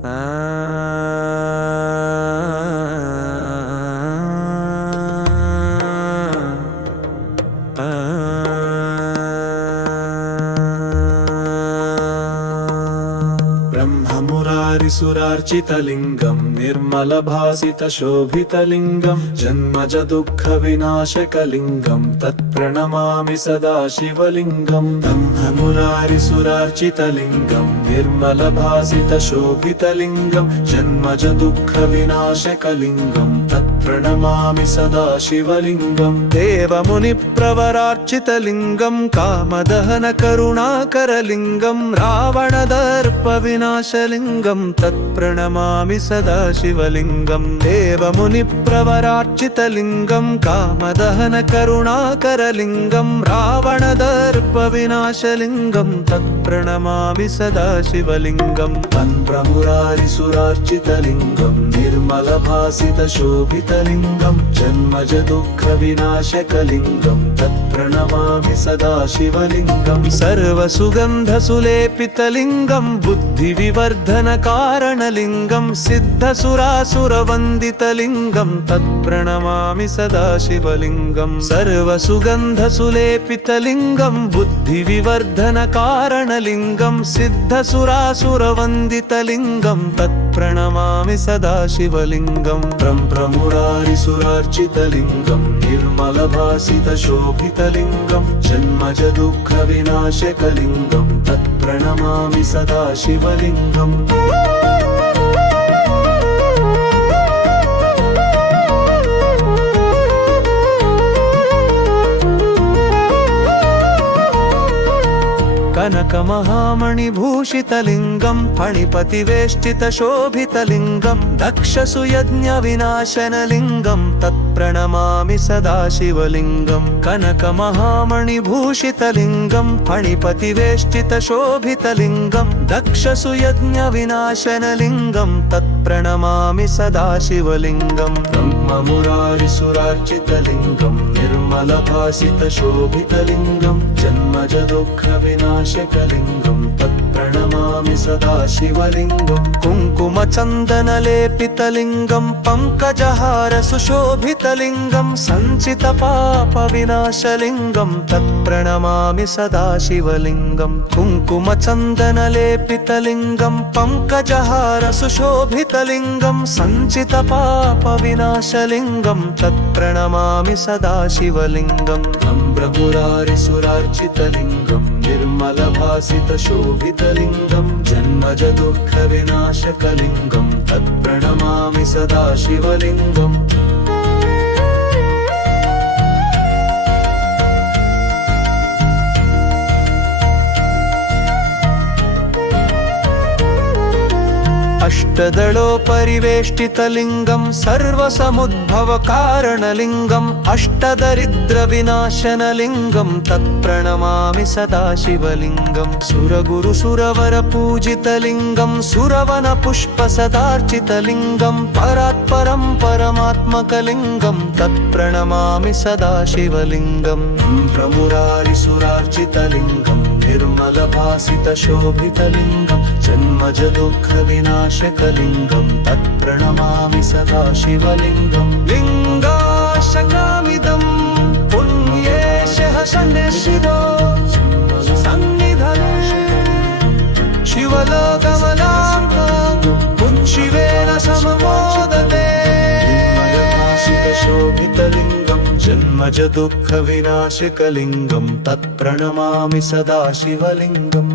ब्रह्ममुरारिसुरार्चितलिङ्गं निर्मलभासितशोभितलिङ्गं जन्मज दुःखविनाशकलिङ्गं तत्प्रणमामि सदा शिवलिङ्गं। ब्रह्ममुरारिसुरार्चितलिङ्गं निर्मलभासितशोभितलिङ्गं जन्मज दुःखविनाशकलिङ्गं तत्प्रणमामि सदा शिवलिङ्गं। देवमुनिप्रवरार्चितलिङ्गं कामदहनकरुणाकरलिङ्गं रावणदर्पविनाशलिङ्गं तत्प्रणमामि सदा शिवलिङ्गं। देवमुनिप्रवरार्चितलिङ्गं कामदहनकरुणाकरलिङ्गं रावणदर्पविनाशलिङ्गं तत्प्रणमामि सदा शिवलिङ्गं। तन्प्रमुरारिसुरार्चितलिङ्गं निर्मलभासितशोभितलिङ्गं जन्मज दुःखविनाशकलिङ्गं तत्प्रणमामि सदा शिवलिङ्गं। सर्वसुगन्धसुलेपितलिङ्गं बुद्धिविवर्धनकारणलिङ्गं सिद्धसुरासुरवन्दितलिङ्गं तत्प्रणमामि सदा शिवलिङ्गं। सर्वसुगन्धसुलेपितलिङ्गं बुद्धिविवर्धनकारणलिङ्गं सिद्धसुरासुरवन्दितलिङ्गं तत्प्रणमामि सदा शिवलिङ्गं। ब्रह्ममुरारिसुरार्चितलिङ्गं निर्मलभासितशोभितलिङ्गं जन्मज दुःखविनाशकलिङ्गं तत्प्रणमामि सदा शिवलिङ्गम्। कनकमहामणिभूषितलिङ्गं फणिपतिवेष्टितशोभितलिङ्गं दक्षसुयज्ञविनाशनलिङ्गं तत्प्रणमामि सदा शिवलिङ्गं। कनकमहामणिभूषितलिङ्गं फणिपतिवेष्टितशोभितलिङ्गं दक्षसुयज्ञविनाशनलिङ्गं तत्प्रणमामि सदा शिवलिङ्गं। ब्रह्ममुरारिसुरार्चितलिङ्गं निर्मलभासितशोभितलिङ्गं जन्मज दुःखविनाशकलिङ्गं तत्प्रणमामि सदा शिवलिङ्गं। कुङ्कुमचन्दनलेपितलिङ्गं पङ्कजहारसुशोभितलिङ्गं सञ्चितपापविनाशलिङ्गं तत्प्रणमामि सदा शिवलिङ्गं। कुङ्कुमचन्दनलेपितलिङ्गं पङ्कजहारसुशोभितलिङ्गं सञ्चितपापविनाशलिङ्गं तत्प्रणमामि सदा शिवलिङ्गं। ब्रह्ममुरारिसुरार्चितलिङ्गं निर्मलभासितशोभितलिङ्गं जन्मज दुःखविनाशकलिङ्गं तत्प्रणमामि सदा शिवलिङ्गम्। अष्टदलोपरिवेष्टितलिङ्गं सर्वसमुद्भवकारणलिङ्गं अष्टदरिद्रविनाशनलिङ्गं तत्प्रणमामि सदा शिवलिङ्गं। सुरगुरुसुरवरपूजितलिङ्गं सुरवनपुष्पसदार्चितलिङ्गं परात्परं परमात्मकलिङ्गं तत्प्रणमामि सदा शिवलिङ्गं। ब्रह्ममुरारिसुरार्चितलिङ्गं निर्मलभासितशोभितलिङ्गं जन्मज दुःखविनाशकलिङ्गं तत्प्रणमामि सदा शिवलिङ्गं। लिङ्गाशकामिदं पुण्येशः सन्निधितो सन्निधने शिवलोकमलाङ्गं शिवेन सममोदते। निर्मलभासितशोभितलिङ्गं जन्मज दुःखविनाशकलिङ्गं तत्प्रणमामि सदा शिवलिङ्गम्।